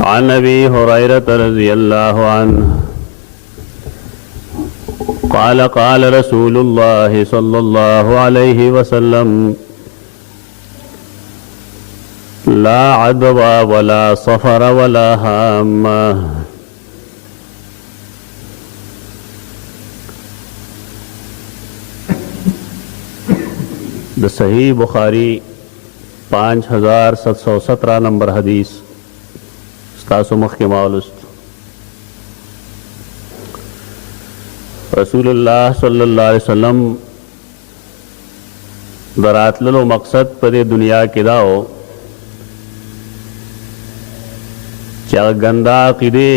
عن ابي هريره رضي الله عنه قال قال رسول الله صلى الله عليه وسلم لا عدوى ولا صفر ولا هامة. د صحیح بخاری 5717 نمبر حدیث ستاسو مخکې مولست. رسول الله صلی الله علیه وسلم دراتللو مقصد په دې دنیا کې داو چې هغه ګنده عقیدې،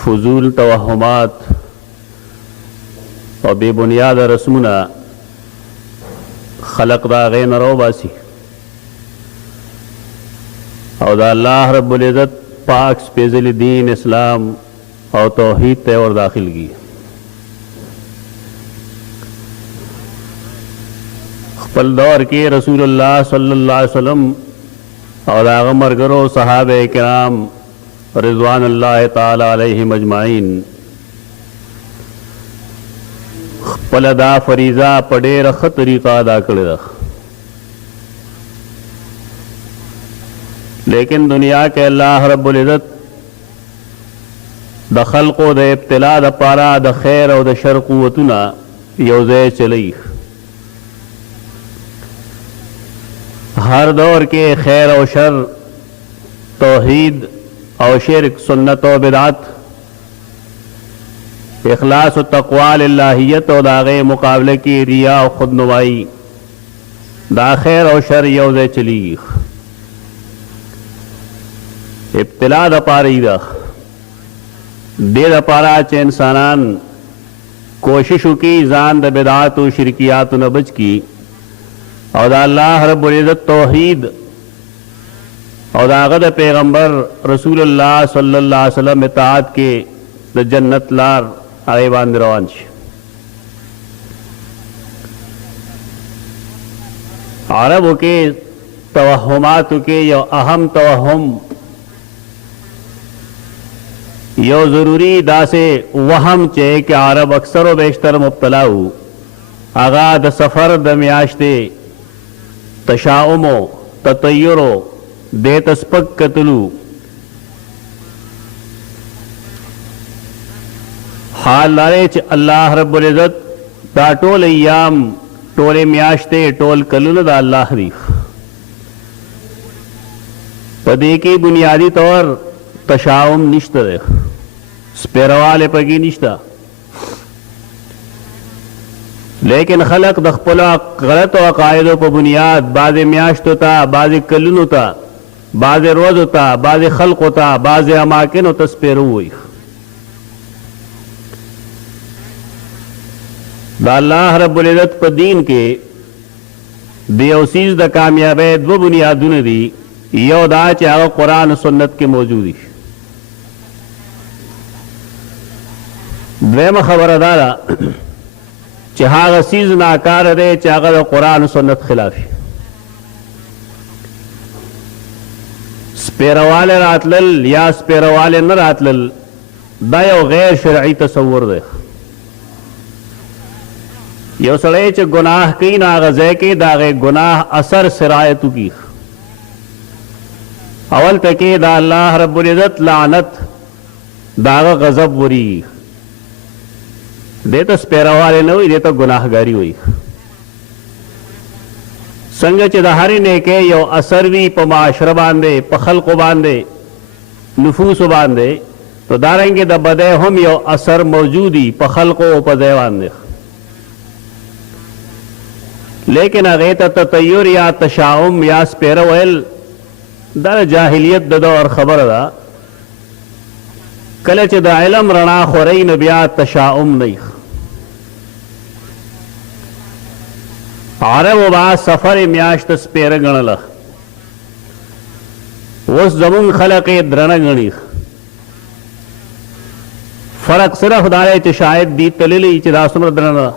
فضول توهمات او بې بنیاده رسمونه خلق دا غې نه راوباسي او دا الله رب العزت پاک سپېڅلی دین اسلام او توحید ته ور داخل کی. خپل دور کې رسول الله صلی الله علیه وسلم او دا هغه مرګرو صحابه کرام رضوان الله تعالی علیهم اجمعین خپل دا فریضه په ډېره ښه طریقه ادا کړې ده. لیکن دنیا کې الله رب العزت د خلقو د ابتلا د پاره د خیر او د شر قوتونه یو ځای چلی. هر دور کې خیر او شر، توحید او شرک، سنت او بدعت، اخلاص و تقوا للہیت او داغه مقابله کې ریا او خودنمائی، دا خیر او شر یو ځای چلی. ابتلا د پاره ده دې لپاره چې انسانان کوشش وکړي ځان د بدعات او شرکیاتو نه بچ کړي او د الله رب العزت توحید او د هغه د پیغمبر رسول الله صلی الله علیه وسلم اطاعت کې د جنت لار هغې باندې روان شي. عربو کې توهماتو کې یو اهم توهم یو ضروری داسې وهم چې عرب اکثر و بیشتر مبتلا ہو آغا د سفر د میاشتې تشاؤمو تطیرو دې تسپک کتلو حال لاره چې الله رب العزت دا ټول ایام ټولې میاشتې ټول کلونه د الله دی. په دې کې بنیادی طور تشاؤم نشته ده، سپیرواله پکې نشته، لیکن خلق د خپل غلط عقایدو په بنیاد بعضې میاشتو ته، بعضې کلونو ته، بعضې ورځو ته، بعضې خلقو ته، بعضې اماکنو ته سپیرو وایي. د الله رب العزت په دین کې د یو څیز د کامیابۍ دوه بنیادونه دي. یو دا چې هغه قرآن و سنت کې موجود دي. دویمه خبره دا ده چې هغه څیز ناکاره دی چې هغه د قرآن و سنت خلاف وي. سپیرواله راتلل یا سپیرواله نه راتلل دا یو غیر شرعي تصور دی. یو سړی چې ګناه کوي نو هغه ځای کې د هغې ګناه اثر سرایت وکړي. اول تکې د الله رب العزت لعنت د هغه غضب وریږي. دې ته سپیرواله نه وایي، دې ته ګناهګاري وایي. څنګه چې د هرې نیکۍ یو اثر وي په معاشره باندې، په خلقو باندې، نفوسو باندې، تو دارنګې د بدۍ هم یو اثر موجودي په خلقو او په ځای باندې. لیکن هغې ته تطیر یا تشاؤم یا سپیره ویل دا جاهلیت د دور خبره ده. کله چې د علم رڼا خورئ نو بیا تشاؤم نه. عربو با سفر میاشت سپیره ګڼله، اوس زمونږ خلق یې درنه ګڼي. فرق صرف دا دی چې شاید دی تللی چې دا څومره درنه ده.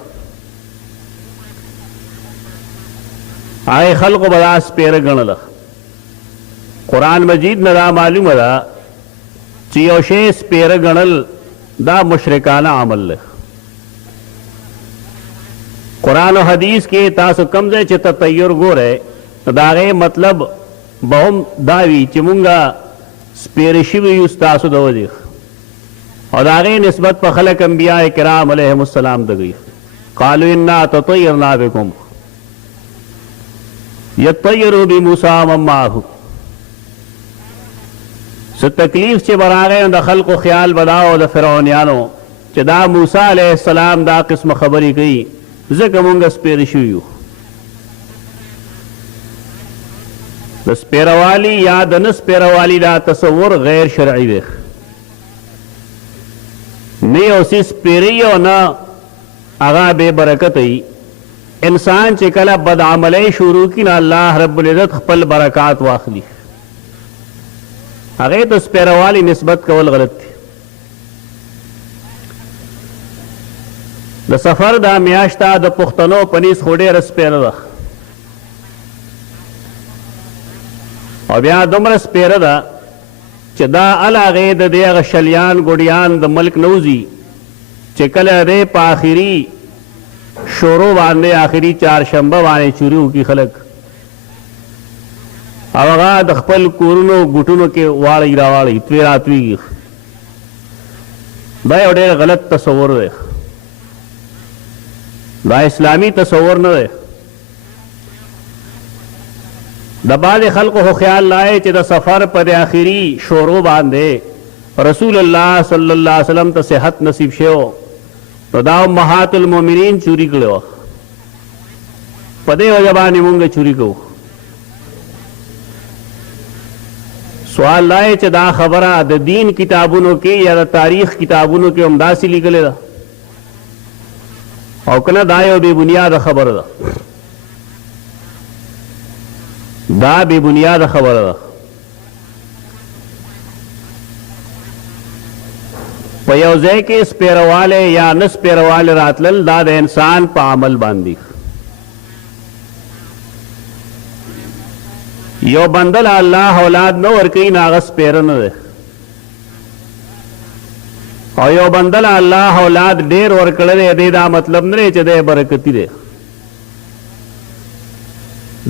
هغې خلقو به دا سپیره ګڼله. قرآن مجید نه دا معلومه ده چې یو شی سپیره ګڼل دا مشرکانه عمل دی. قرآن و حدیث کې تاسو کم ځای چې تطیر ګورئ نو د هغې مطلب به هم دا وي چې مونږه سپیره شوي یو ستاسو د وجې او د هغې نسبت په خلک انبیاء کرام علیهم السلام ته کوي. قالوا انا تطیرنا بکم یطیروا بموسی ومن معه. څه تکلیف چې به راغی نو د خلقو خیال به دا و د فرعونیانو چې دا موسی علیه السلام دا قسمه خبرې کوي ځکه مونږ سپیره شوي یو. د سپیروالي یا د نه سپیروالي دا تصور غیر شرعي دی. نه یو څه سپیري او نه هغه بې برکته وي. انسان چې کله بد عملی شروع کړي نو الله رب العزت خپل برکات واخلي. هغې ته سپیروالي نسبت کول غلط دی. د سفر دا میاشته د پښتنو په نیز خو ډېره سپیره ده او بیا دومره سپیره ده چې دا هغې د دې هغه شلیان ګوډیان د ملک نه وځي چې کله دی په آخري شورو باندې آخري چهارشنبه باندې چوري وکړي خلک او هغه د خپل کورونو ګوټونو کې واړی راواړی توی راتویږي. دا یو ډېر غلط تصور دی. دا اسلامي تصور نه دی. د بعضې خلکو خو خیال لای چې د سفر په د آخري شورو باندې رسول الله صلی الله علیه وسلم ته صحت نصیب شو نو دا امهات المؤمنین چوری کړې وه. په دې وجه باندې مونږ چوری کوو. سوال لای چې دا خبره د دین کتابونو کې یا د تاریخ کتابونو کې هم داسې لیکلې ده او که نه دا یو بې بنیاده خبره ده. دا بې بنیاده خبره ده. په یو ځای کې سپیروالی یا نه سپیروالی راتلل دا د انسان په عمل باندې. یو بنده له الله اولاد نه ورکوي نو هغه سپیره نه دی او یو بنده له الله اولاد ډېر ورکړی دی دی دا مطلب نه دی چې دی برکتي دی.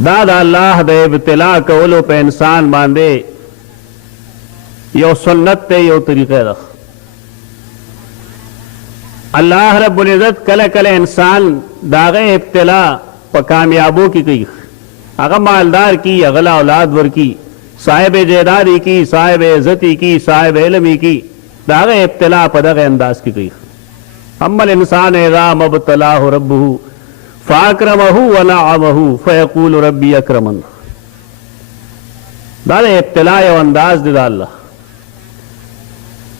دا د الله د ابتلا کولو په انسان باندې یو سنت دی یو طریقه ده. الله رب العزت کله کله انسان د هغه ابتلا په کامیابو کې کوي. هغه مالدار کی هغه له اولاد ورکي صاحب جیدادی کی صاحب عزتی کی صاحب علمی کی د هغه ابتلا په دغه انداز کې کوي. اما الانسان اذا ما ابتلاه ربه فاکرمه ونعمه فیقول ربی اکرمن. دا د ابتلا یو انداز دی د الله.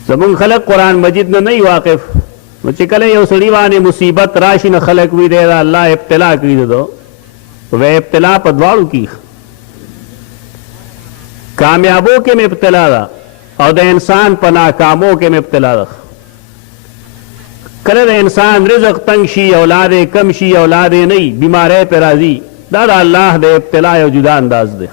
زمونږ خلک قرآن مجید نه نه واقف نو چې کله یو سړي باندې مصیبت راشي نو خلک وي دی دا الله ابتلا کوي ده. و ابتلا په دواړو کې کامیابو کې م ابتلا ده او د انسان په ناکامو کې م ابتلا ده. کله د انسان رزق تنگ شي اولاد کم شي اولاد نه بیماری پر راځي دا د الله د ابتلا یو جدا انداز دی.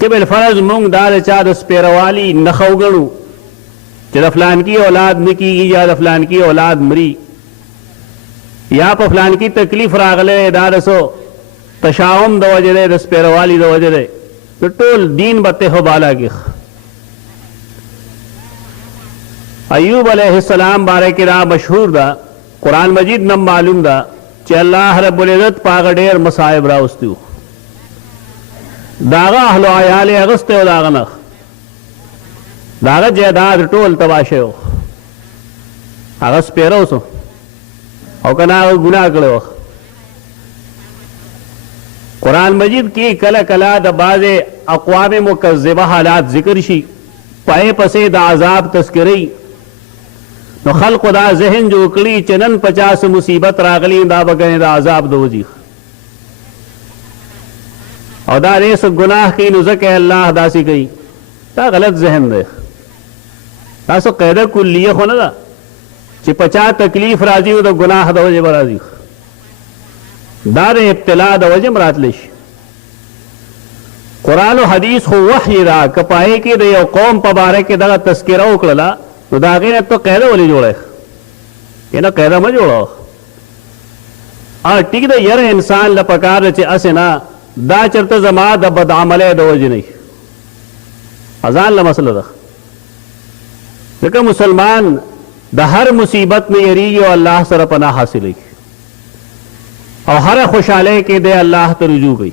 که بالفرض مونږ دا د چا د سپیروالي نښه وګڼو چې د فلانکي اولاد نه کېږي یا د فلانکي اولاد مري یا په فلانکي تکلیف راغلی دا د څه تشاؤم د وجې دی د سپیروالي د وجې دی د ټول دین به تهو بالا کې. ایوب علیہ السلام بارے کې دا مشهور ده قرآن مجید نم معلوم ده چې الله رب العزت په هغه ډېر مصائب راوستي وو. د هغه اهل و عیال یې اخیستی و د هغه نه د هغه جایداد ټول تباه شوی و. هغه سپیره اوسو او که نه هغه ګناه کړی و. قرآن مجید کې کله کله د بعضې اقوام مکذبه حالات ذکر شي پای پسې د عذاب تذکرې نو خلقو دا ذهن جوړ کړي چې نن 50 مصیبت راغلی دا به ګنې د عذاب د وجې او دا دې څه ګناه کوي نو ځکه الله داسې کوي. دا غلط ذهن دی. دا څه قاعده کلیه خو نه ده چې 50 تکلیف راځي او د ګناه د وجې به راځي. دا د ابتلا د وجې هم راتلی شي. قرآن و حدیث خو وحی دا کپاہی کی دا یو قوم پا بارے کی دا تذکرہ اکڑلا نو دا غیر تو قیدہ ولی جوڑے یہ نا قیدہ ما جوڑا اور ٹک دا یر انسان لپکار چے اسنا دا چرت زما دا بدعملے دا وجہ نہیں ازان لمسل دا لیکن مسلمان دا ہر مصیبت میں یریگی و اللہ سر پناہ حاصلی اور ہر خوشحالے کے دے اللہ تا رجوع گئی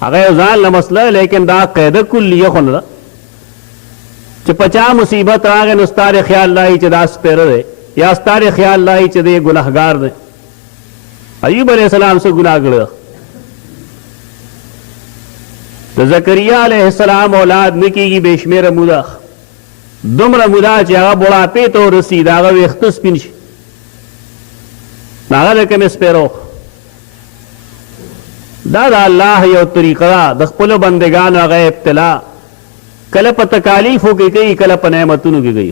اگر ازان لمسل لیکن دا قیدہ کلیہ خون دا چے پچا مصیبت آگے نستار خیال لائی چے دا سپیر دے یا استار خیال لائی چے دے گناہگار دے ایوب علیہ السلام سے گناہ گڑا تو زکریہ علیہ السلام اولاد نکی گی بیشمیر مودا دمر مودا چی آگا بڑا پی تو رسید آگا ویختس پینش ناگا لکم اس پیرو دا اللہ یو طریقہ دا دخپل بندگان آگا ابتلا کلپ تکالیفوں کی گئی کلپ نعمتوں کی گئی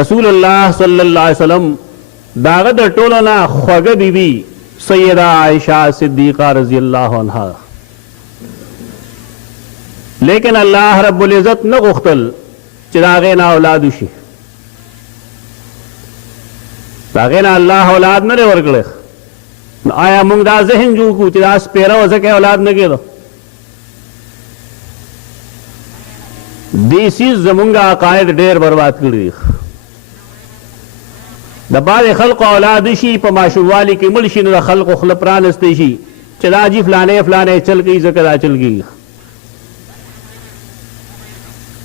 رسول اللہ صلی اللہ علیہ وسلم داغد ٹولنا خوگ بی بی سیدہ عائشہ صدیقہ رضی اللہ عنہ لیکن اللہ رب العزت نہ غختل چراغینا اولادو شی داغینا اللہ اولاد نہ رے ورکڑے آیا منگ دا ذہن جو کو چراس پیرا وزکے اولاد نہ گے دو دیسی زمونگا عقائد دیر برباد کردی دا بعد خلق اولاد شی پا معشوالی کی ملشی نو دا خلق خلپران استشی چلا جی فلانے فلانے چل گئی زکرہ چل گئی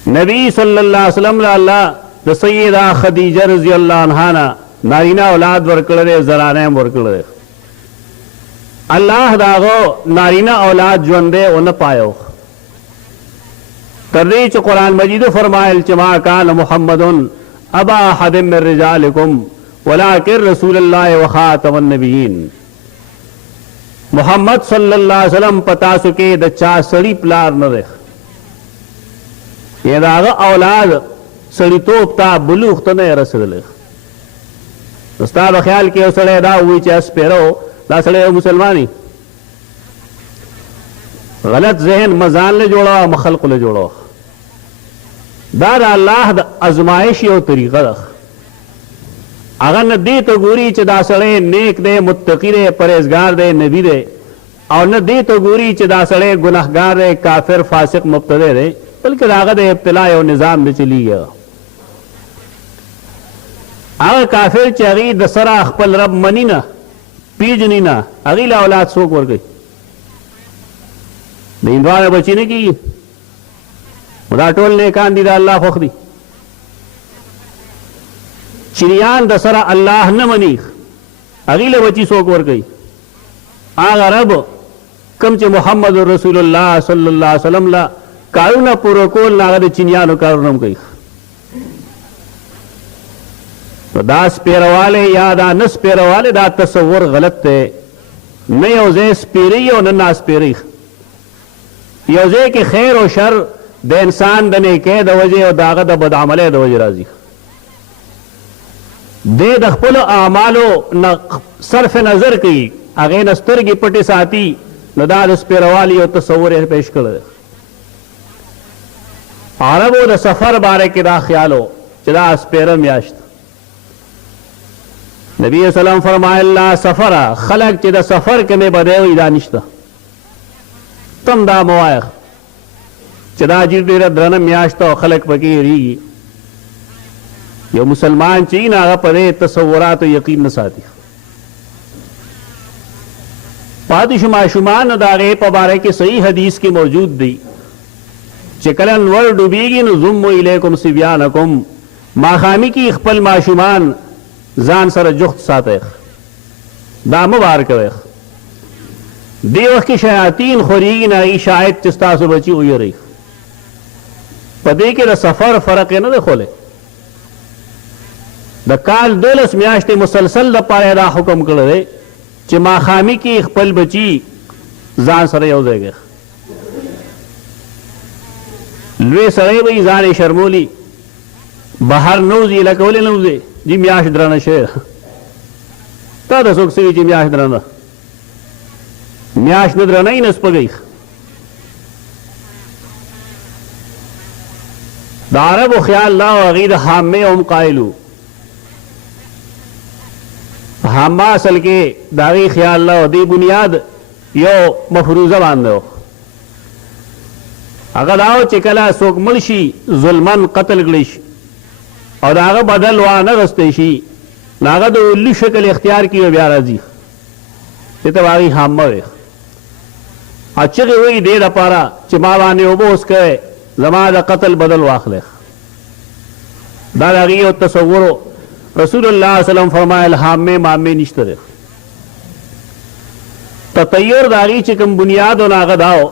نبی صلی اللہ علیہ وسلم اللہ دا سیدہ خدیجہ رضی اللہ عنہ نارینہ اولاد ورکڑے زرانیم ورکڑے اللہ داغو نارینہ اولاد جوندے او نہ پایو تردی چو قرآن مجید فرمائل چما کان محمدن ابا احد من رجالکم ولیکن رسول اللہ وخاتم النبیین محمد صلی اللہ علیہ وسلم پتا سکے دا چا سڑی پلار نہ دے یہ داغا اولاد سڑی توب تا بلوغ تا نہیں رسد لے استاد خیال کیا سڑے دا ہوئی چا اس پیرو دا سڑے مسلمانی غلط ذہن مزان لے جوڑا مخلق لے جوڑا دا اللہ دا ازمائشی و طریقہ دا اگر نہ دی تو گوری چا دا سڑے نیک دے متقی دے پریزگار دے نبی دے اور نہ دی تو گوری چا دا سڑے گناہگار دے کافر فاسق مبتدے دے بلکہ داغت ابتلاء و نظام دے چلی گیا اگر کافر چاگی دسرا اخپل رب منینا پیجنینا اگیل اولاد سوک ورگئی دیندوار بچی نے کی خدا ٹول نے کان دی دا اللہ فخری چریان دسرا اللہ نہ منیخ اگیل بچی سوک ورگئی آگا رب کم چے محمد رسول اللہ صلی اللہ علیہ وسلم لا کارونا پورو کول ناغد چنیانو کارونم کئی تو دا سپیروالے یا دا نسپیروالے دا تصور غلط تے نہ یوزے سپیری و نہ سپیری یوزے کہ خیر و شر دا انسان دا نیکے دا وجہ و داغد دا بدعملے دا وجہ رازی دے دخپل اعمالو صرف نظر کی اگے نستر کی پٹی ساتی نہ دا سپیروالی و تصور پیش کر عربو دا سفر بارے کی دا خیالو چدا سپیرم یاشت نبی صلی اللہ علیہ وسلم فرمائے اللہ سفر خلق چدا سفر کنے بدیوی دانشتا تم دا موائق چدا جیر دیر درنم یاشتا و خلق پکی ریگی یہ مسلمان چین آگا پدے تصورات و یقین نساتی پاتی شمان دا غیب بارے کی صحیح حدیث کی موجود دی چکلن ور ڈوبیگی نظم الیکم سبیانکم ماخامی کی اخپل معشومان زان سر جخت ساتیخ دا مبارک ویخ دی وقت کی شیاطین خوریگی نائی شاید چستاسو بچی ہوئی رہی پدے کے دا سفر فرق نہ دے کھولے دا کال دولس میاشتے مسلسل دا پارے دا حکم کرے چی ماخامی کی اخپل بچی زان سر یوزے گئے لوے سڑے بھئی زان شرمولی بہر نوزی لکولی نوزی جی میاش درانہ شیر تا دا سوک سوی جی میاش درانہ میاش نه درنۍ نه سپږی د عربو خیال لا او هغې د حامې هم قایلو حامه اصل کې د هغې خیال لا او دې بنیاد یو مفروضه باندې و هغه دا و چې کله څوک مړ شي ظلمن قتل کړی شي او د هغه بدل وانغستی شي نو هغه د الو شکل اختیار کړي او بیا راځي دې ته به هغې حامه وایي او چغې وایي دې دپاره چې ما باندې اوبه وڅکوئ زما د قتل بدل واخلی دا د هغې یو تصور رسول الله صلی وسلم فرمایل حامې مامې نشته دی تطیر د هغې چې کوم بنیاد و نو هغه دا و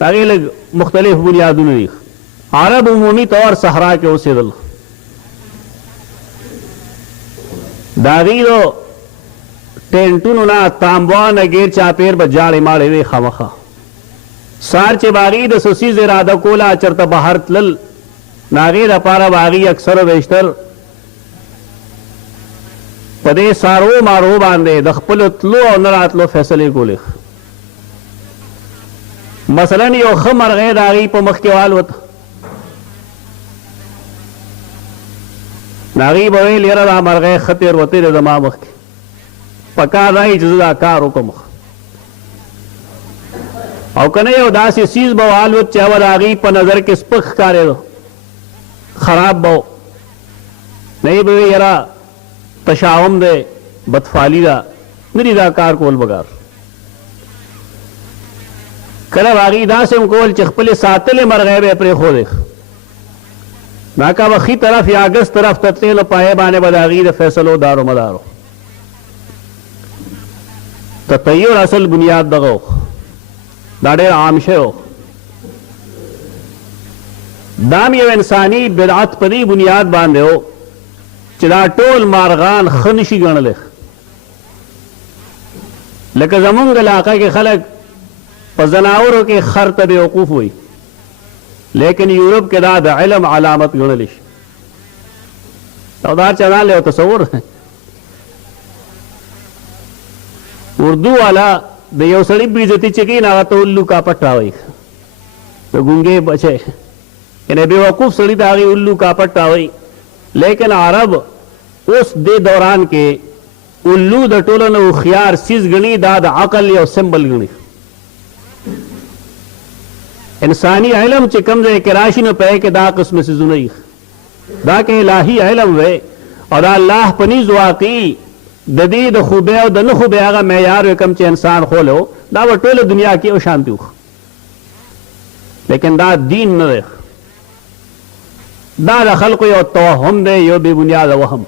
د هغې لږ مختلف بنیادونه دي عرب عمومي طور صحرا کې اوسېدل د هغې د ټینټونو نه تانبوا نه ګیر چاپېر به جاړې ماړې وې خامخا سار چې به هغې د څه څیز اراده کوله چېرته بهر تلل نو هغې دپاره به هغې اکثره بیشتر په دې سارو مارو باندې د خپلو تلو او نه راتلو فیصلې کولې مثلا یو ښه مرغۍ د هغې په مخ کې والوته نو هغې به ویل یاره دا مرغۍ ښه تېروتې دی زما مخ کې په کار رایي چې زه دا کار وکړم او که نه یو داسې څیز به والوت چې هغه د هغې په نظر کې سپک ښکارېده خراب به و نه یې به وی یاره تشاوم دی بدفعالي ده نه دي دا کار کول بګار کله به هغې داسې هم کول چې خپلې ساتلې مرغۍ به یې پرېښودې دا که به ښي طرف یا ګس طرف ته تلې نو په هغې باندې به د هغې د فیصلو دارو مدارو تطیر اصل بنیاد دغه و دا ډېر عام شی و دا هم یو انساني بدعت په دې بنیاد باندې و چې دا ټول مارغان ښه نشي ګڼلی لکه زمونږ علاقه کې خلک په ځناورو کې خر ته بېوقوف وایي لیکن یورپ کې دا د علم علامت ګڼلی شي او دا چلان یو تصور اردو والا د یو سړي بېعزتي چې کوي نو هغه ته الو کاپټ راوایي د ګونګې بچی یعنې بېوقوف سړي ته هغې الو کاپټ راوایي لیکن عرب اوس دې دوران کې الو د ټولو نه هوښیار څیز ګڼي دا د عقل یو سمبل ګڼي انسانی علم چې کوم ځای کې راشي نو په کې دا قسم څیزونه وي دا کې الهي علم وی او دا الله په نیز واقعي د دې د خوبۍ او د نه خوبۍ هغه معیار وی کوم چې انسان خولو دا به ټوله دنیا کې یو شانتي و لیکن دا دین نه دی دا د خلقو یو توهم دی یو بې بنیاده وهم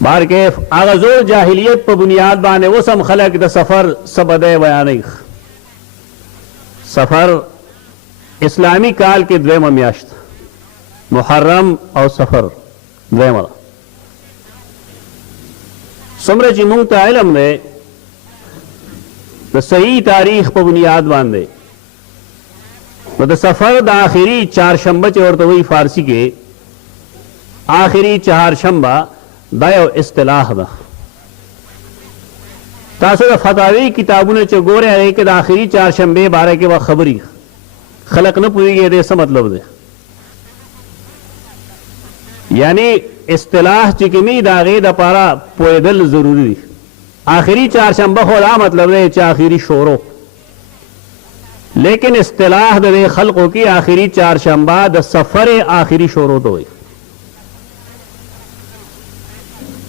بهرکیف هغه زوړ جاهلیت په بنیاد باندې اوس هم خلک د سفر څه بدی بیانوي سفر اسلامي کال کې دویمه میاشت محرم او سفر دویمه څومره چې موږ ته علم دی د صحیح تاریخ په بنیاد باندې نو د سفر د آخري چهارشنبه چې ورته وایي فارسي کې آخري چهارشنبه دا یو اصطلاح ده تاسو د فتاوی کتابونه چې ګورئ هغې کې د آخري چهارشنبې باره کې به خبري خلق نه پوهېږي دې څه مطلب دی یعنی اصطلاح چې کومي د هغې دپاره پوهېدل ضروري دي آخري چهارشنبه خو دا مطلب دی چې آخري شورو لیکن اصطلاح د دې خلقو کې آخري چهارشنبه د سفر آخري شورو ته وایي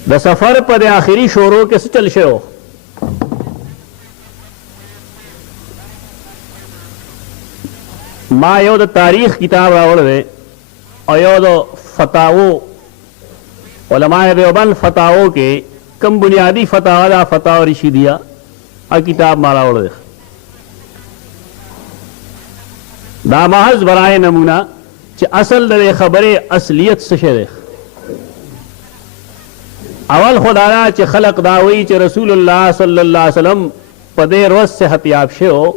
د سفر په د آخري شورو کې څه چل شوی ما یو د تاریخ کتاب راوړی دی او یو د فتاوو علماء دیوبند فتاوو کې کم بنیادی فتاوا دا فتاوا رشیدیه کتاب ما راوړی دی دا محض برای نمونه چې اصل د خبرې اصلیت څه شی دی اول خدا دا چې خلق دا وایي چې رسول الله صلی الله علیه وسلم په دې ورځ صحت یاب شوی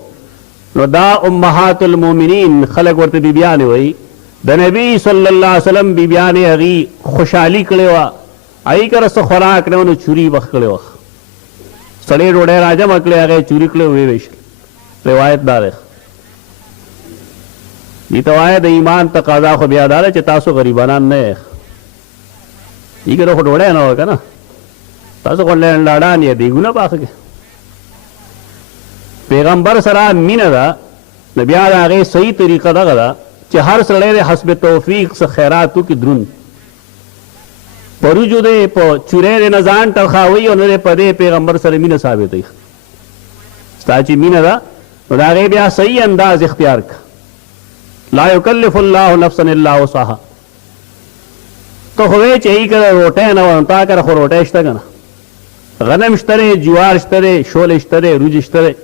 نو دا امهات المؤمنین خلق ورته بیبیانې وایي د نبی صلی الله علیه وسلم بیبیانې هغې خوشحالي کړې وه هغې کره څه خوراک نه و نو چوري وخت کړې وه سړی ډوډۍ راجمع کړې هغه چوري کړې وې ویشل روایت دار دي ته وایي د ایمان تقاضا خو بیا دار چې تاسو غریبانان نه یې یګره خو ډوډۍ نه وکنه تاسو خو لاړان یې دی ګونه پاخه کې پیغمبر سره مینه ده نبی هغه صحیح طریقه ده چې هر سړی حسب توفیق څخه خیرات وکړي درون پروجو دې په چورې نه ځان ټخاوي او نه په دې پیغمبر سره مینه ثابتې ستا چې مینه ده نو د هغې بیا صحیح انداز اختیار کړه لا یکلف الله نفسا الا وسعها ته خو وایې چې هی کله روټۍ نه وه تا کره خو روټۍ شته که نه غنم شته دی جوار شته دی شولې شته دی روجې شته دی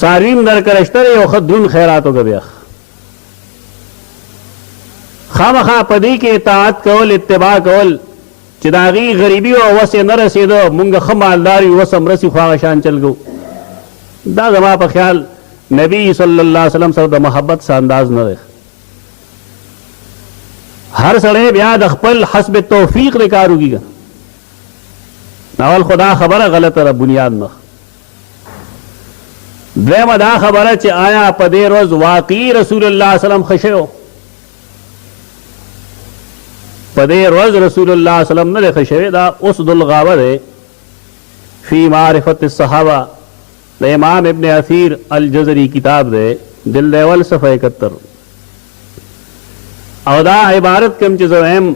څاروي هم در کره شته دی یو ښه دروند خیرات وکړه بیا خامخا په دې کې اطاعت کول اتباع کول چې د هغې غریبي او وس یې نه رسېده مونږ ښه مالدار یو وس هم رسي خو هغه شان چل کوو دا زما په خیال نبی صلی الله علیه وسلم سره د محبت څه انداز نه دی هر سړی بیا د خپل حسب توفیق دی کار وکړي اول خدا خبره غلطه ده بنیاد نه دویمه دا خبره چې آیا په دې ورځ واقعي رسول الله وسلم ښه شوی په دې ورځ رسول الله وسلم نه دی ښه شوی دا اسد الغابه دی فی معرفت الصحابه د امام ابن اثیر الجزری کتاب دی جلد اول صفحه 71 او دا عبارت کوم چې زویم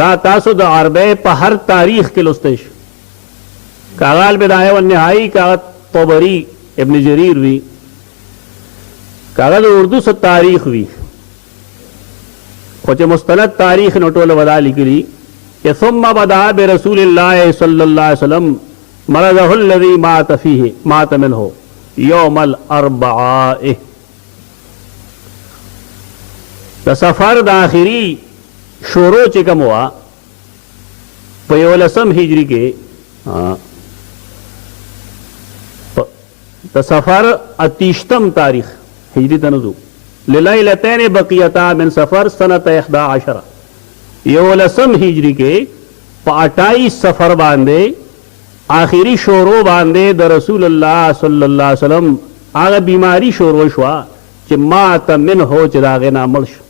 دا تاسو د عربی په هر تاریخ کې لوستی شو کاغه البدایه والنهایه کاغه طبری ابن جریر وی کاغه د اردو څه تاریخ وی خو چې مستند تاریخ نو ټوله ودا لیکلي چې ثم بدا برسول الله صلی الله علیه وسلم مرضه الذي مات منه يوم الاربعاء د سفر د آخري شروع چې کوم وه په 11 هجري کې د سفر 28 تاریخ هجري ته نه ځو للیلتین بقیتا من سفر سنت 11 11 هجري کې په 28 سفر باندې آخری شروع باندې د رسول الله صلی الله علیه وسلم هغه بیماری شروع شوه چې مات منه چې د هغې نه مړ شو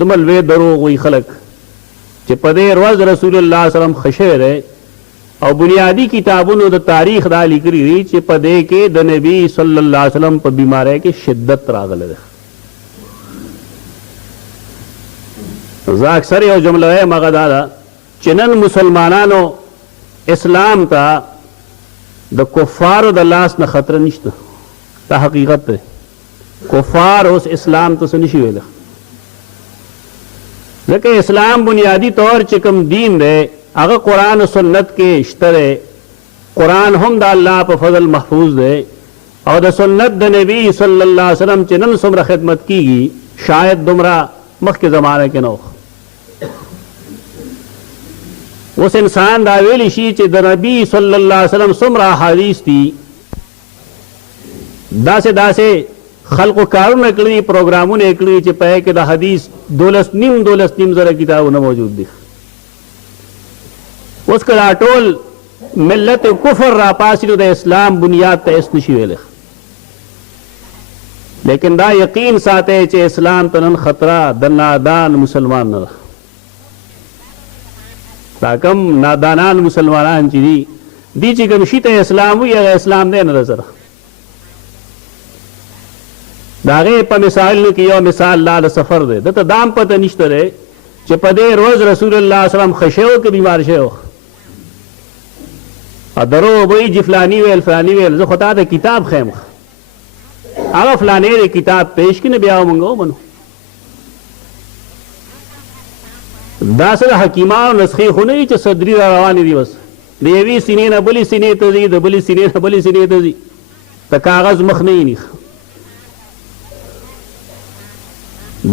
دومره لوی دروغ وایي خلک چې په دې ورځ رسول الله صلی الله علیه وسلم ښه شوی دی او بنیادی کتابونو د تاریخ دا لیکلي دي چې په دې کې د نبی صلی الله علیه وسلم په بیماری کې شدت راغلی دی زه اکثر یو جمله وایم هغه دا ده چې نن مسلمانانو اسلام ته د کفارو د لاس نه خطر نشته دا حقیقت دی کفار اوس اسلام ته څه نشي ویلی ځکه اسلام بنیادی طور چې کوم دین دی هغه قرآن و سنت کې شته دی قرآن هم د الله په فضل محفوظ دی او د سنت د نبی صلی الله علیه وسلم چې نن څومره خدمت کیږي شاید دومره مخکې زمانه کې نه اوس انسان دا ویلی شي چې د نبی صلی الله علیه وسلم څومره احادیث دي داسې خلقو کارونه کړي پروګرامونه یې کړي چې په هغې کې د حدیث 12.5 زره کتابونه موجود دي اوس که دا ټول ملت کفر راپاسي نو د اسلام بنیاد ته هېڅ نشي ویلی لیکن دا یقین ساتئ چې اسلام ته نن خطره د نادان مسلمان نه ده دا کم نادانان مسلمانان چې دي چې کوم شي ته اسلام وي هغه اسلام دی نه ده سره د هغې په مثالونو کې یو مثال لا د سفر دی دته دا هم پته نشته دی چې په دې ورځ رسول الله صلی وسلم ښه شوی که بیمار شوی دروغ به وایي چې فلاني ویل فلاني ویل زه خو تا د کتاب ښیم هغه فلانې د کتاب پیش کړي نه بیا موږ ومنو دا څه د حکیمانو نسخې خو نه وي چې صدري را روانې دي بس د یوې سینې نه بلې سینې ته ځي د بلې سینې نه بلې سینې ته ځي د کاغذ مخ نه یې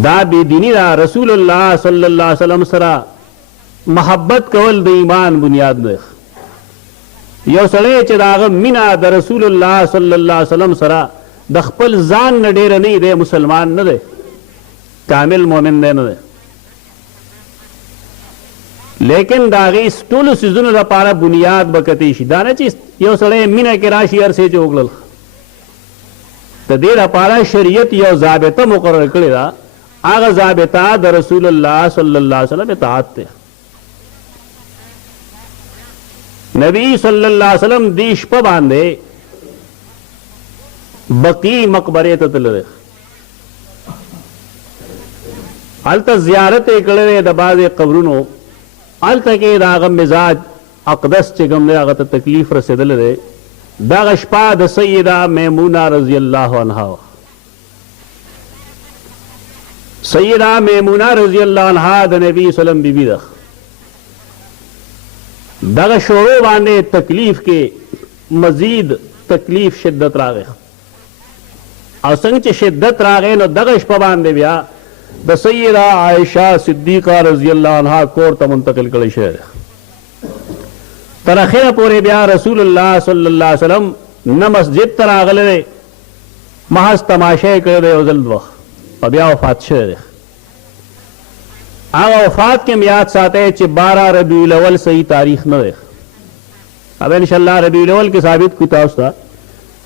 دا بېدیني ده رسول الله صلی الله علیه وسلم سره محبت کول د ایمان بنیاد دی یو سړی چې د هغه مینه د رسول الله صلی الله علیه وسلم سره د خپل ځان نه ډېره نه دی مسلمان نه دی کامل مؤمن دی نه دی لیکن داغي ټول سيزونو لپاره بنیاد بکتی شي دا نه چې یو سړی مینه کې راشي ارسه چوغلل د دې لپاره شریعت یو ضابطه مقرر کړی دا هغه ضابطه د رسول الله صلی الله علیه وسلم اطاعت ته نبی صلی الله علیه وسلم دیش په باندې بقی مقبره ته تلل هلته زیارت یې کړی د بعضې قبرونو هلته کې د هغه مزاج اقدس چې کوم دی هغه ته تکلیف رسېدلی دی دغه شپه د سیده میمونه رضی الله عنها سیده میمونه رضی الله عنها د نبی سلم بیبي ده دغه شروع باندې تکلیف کې مزید تکلیف شدت راغی او څنګه چې شدت راغی نو دغه شپه باندې بیا د سیده عائشه صدیقه رضی الله عنها کور ته منتقل کړی شوی تر اخره پورې بیا رسول الله صلی الله علیه وسلم نه مسجد ته راغلی دی محض تماشه یې کړی دی یو ځل دوه او بیا وفات شوی دی هغه وفات کې م یاد ساتئ چې 12 ربیع الاول صحیح تاریخ نه دی اب انشاءالله ربیع الاول کې ثابت کړو تاسو ته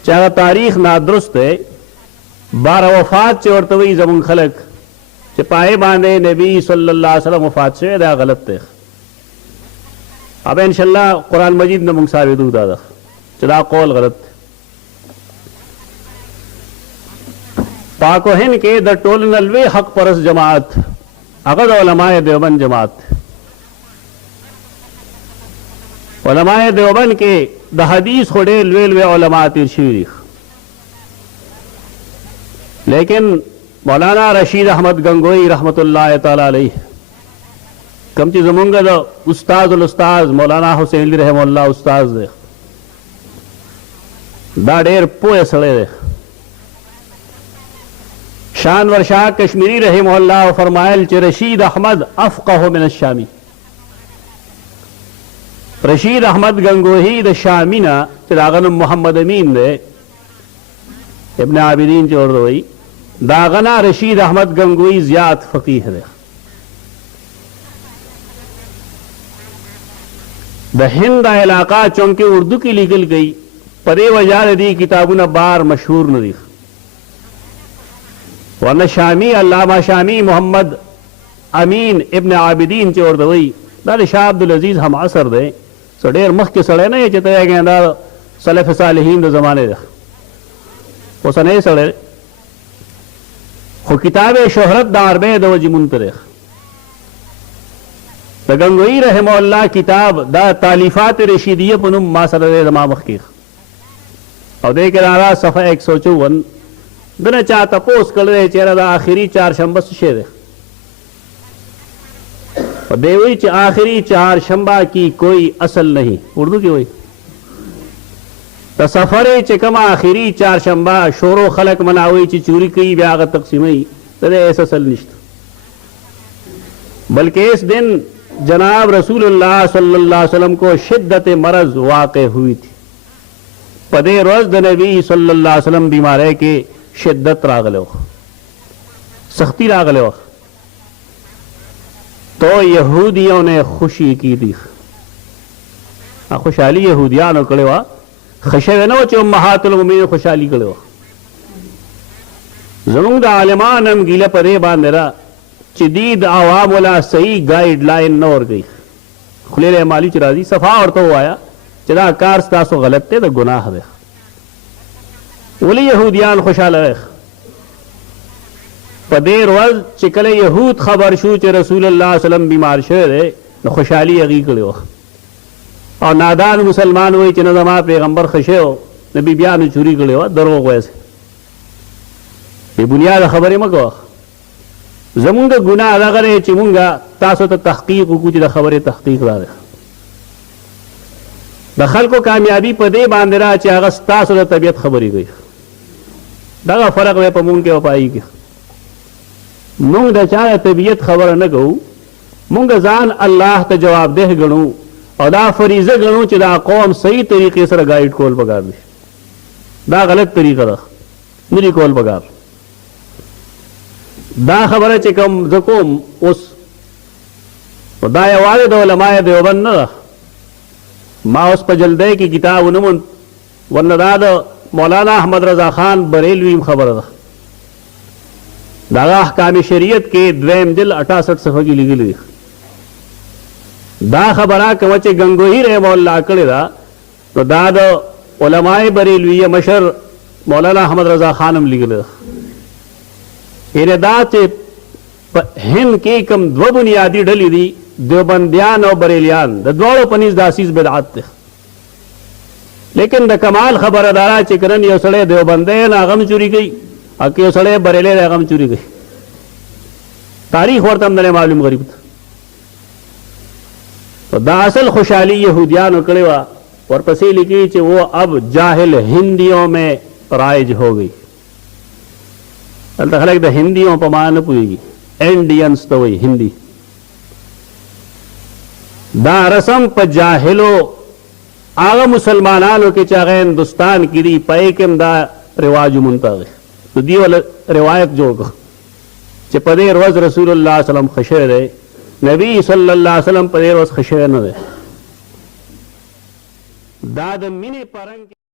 چې هغه تاریخ نادرست دی 12 وفات چې ورته وایي زمونږ خلک چې پای باندې نبی صلی الله علیه وسلم وفات شوی دا غلط دی اب انشاءالله قرآن مجید نه موږ ثابتو دا چې دا قول غلط دی پاک و هند کې د ټولو نه لوی حق پرست جماعت هغه د علماء دیوبند جماعت علماء دیوبند کې د حدیث خو ډېر لوی لوی علما تیر شوي دي لیکن مولانا رشید احمد گنگوئی رحمت الله تعالی علیه کم چې زمونږ د استاد الاستاذ مولانا حسین علی رحم الله استاد دی دا ډېر پوه سړی دی شانور شاه کشمیری رحم الله فرمایل چې رشید احمد افقه من الشامی رشید احمد گنگوہی د شامی نه چې د هغه نوم محمد امین دی ابن عابدین چې ورته وایي دا غنا رشید احمد گنگوئی زیات فقیح دی د هند علاقہ چونکه اردو کې لیکل گئی پدې وجہ دی کتابونه بار مشهور نه دي ورنه شامی علامہ شامی محمد امین ابن عابدین چې ورته وایي دا د شاه عبدالعزیز هم عصر دی څه ډېر مخکې سړی نه یې چې ته یې دا سلف صالحین د زمانې ده اوسنی سړی خو کتاب شهرت د عربی د وجې منطلق د گنگوئی رحمه الله کتاب دا تالیفات رشیدیه په نوم ما سره دی زما مخکې او دې کې راغله صفحه 154 دنه چا تپوس کړی چې دا آخري چهارشنبه څه شی دی اور دے وہی آخری چہار شنبہ کی کوئی اصل نہیں اردو کی وہی سفر چکم آخری چار شنبہ شور و خلق مناوی چی چوری کی بیاغ تقسیمی تدے ایسا اصل نشت بلکہ اس دن جناب رسول اللہ صلی اللہ علیہ وسلم کو شدت مرض واقع ہوئی تھی پدے روز د نبی صلی اللہ علیہ وسلم بیمارے کے شدت راغلے سختی راغلے تو یہودیوں نے خوشی کی تھی خوشحالی یہودیانو کړې وه خشوی نه و چې امهات المؤمنین خوشحالي کړې وه زمونږ د عالمان هم ګیله په دې باندې ده چې دوی د عوامو له صحیح ګایډ لاین نه ورکوي خولې له مالي چې راځي صفا ورته ووایه چې دا کار ستاسو غلط دی د ګناه دی ولې یهودیان خوشحاله دی په دې ورځ چې کله یهود خبر شو چې رسول الله صلی الله علیه وسلم بیمار شوی دی نو خوشحالي هغې کړې وه او نادان مسلمان وایي چې نه زما پیغمبر ښه شوی و د بیبیانو چوري کړې وه دروغ وایسې بې بنیاده خبرې مه کوه زمونږ ګناه دغه دی چې مونږ تاسو ته تحقیق وکړو چې د خبرې تحقیق را دی د خلکو کامیابي په دې باندې ده چې هغه ستاسو د طبیعت خبرې کوي دغه فرق دی په مونږ کې او په هغې کې مونږ د چا د طبیعت خبره نه کوو مونږ ځان الله ته جوابده ګڼو او دا فریضه ګڼو چې دا قوم صحیح طریقې سره ګایډ کول پکار دی دا غلط طریقه ده نه دي کول پکار دا خبره چې کوم زه کوم اوس دا یوازې د علماء دیوبند نه ده. ما اوس په جلدی کې کتاب ونموند ورنه دا د مولانا احمد رضا خان بریلوي خبره ده. د هغه احکام شریعت کې 2 جلد 68 صفحه کې لیکلي دي. دا خبره کومه چې ګنگوهي رحمه الله کړې ده نو دا د علماء بریلوي مشر مولانا احمد رضا خان هم لیکلي ده. یعنې دا چې په هند کې کوم 2 بنیادي ډلې دي دیوبندیان او بریلیان د دواړو په نس داسیز بدعت ده. لیکن د کمال خبره دارا چې کرن یو سړی دیوبندی نه هغه هم چوري کوي او که یو سړی بریلی دی هغه هم چوري کوي. تاریخ ورته هم نه معلوم غریب ته. دا اصل خوشحالی یہودیانو کړې وه. ورپسې لیکي چې وہ اب جاہل ہندیوں میں رائج ہو گئی. دلته خلک د هندیوں په معنا نه پوهېږي، انډینس ته وایي هندي. دا رسم په جاهلو هغه مسلمانانو کې چې هغه هندوستان کې دي په یې کې هم دا رواج منتغ نو دی ولا روایت جوړ کړ چې په دې ورځ رسول الله صلی الله علیه وسلم ښه شوی دی، نبی صلی الله علیه وسلم په دې ورځ ښه شوی نه دی. دا د مینې په رنګ